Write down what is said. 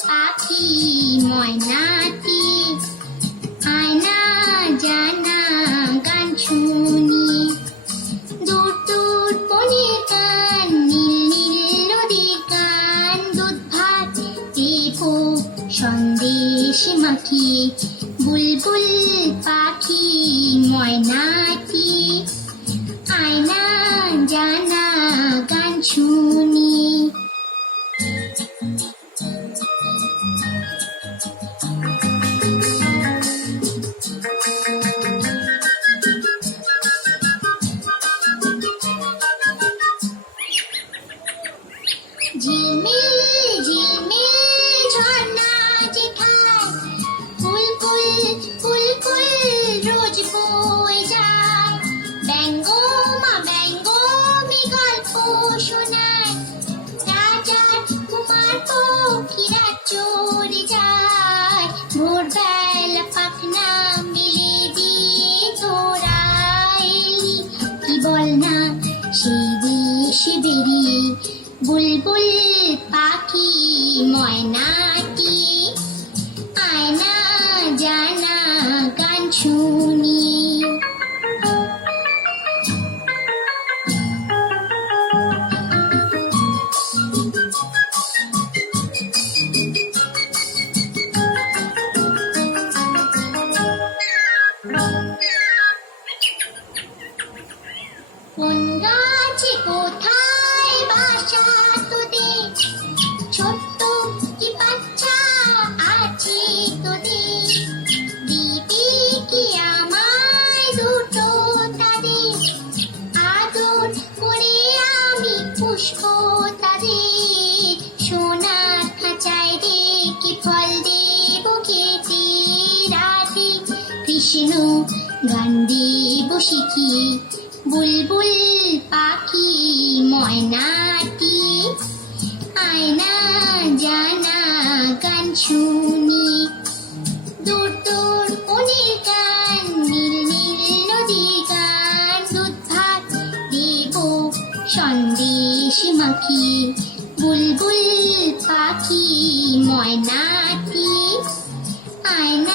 পাখি ময়নাটি আয়না জানা গান শুনি দূর দূর বনের গান নীল নীল নদীর গান দুধ ভাত দেবো সন্দেশ মাখিয়ে বুলবুল পাখি ময়নাটি আয়না জানা গান শুনি ঝিলমিল ঝিলমিল ঝর্ণা যেখানে ফুলকুল ফুলকুল রোজ বয়ে যায় ব্যঙ্গো মা ব্যঙ্গো মি গল্প শোনায় রাজার কুমার পক্ষীরা চড়ে যায় ভোরবেলা পাখনা মেলে দিয়ে তোরা এলি কি বল না সেই দেশে বেরিয়ে বুলবুল পাখি ময়নাটি আয়না জানা গান শুনি কোন গাছে কোথায় বাসা তোদের ছোট্ট কি বাচ্চা আছে তোদের দিবি কি আমায় দুটো তাদের আদর করে আমি পুষ্প তাদের সোনার খাঁচায় রেখে ফল দেব খেতে রাতে কৃষ্ণ গান দেব শিখিয়ে বুলবুল পাখি ময়নাটি আয়না জানা গান শুনি দূর দূর বনের গান নীল নীল নদীর গান দুধ ভাত দেব সন্দেশ মাখিয়ে বুলবুল পাখি ময়নাটি আয়না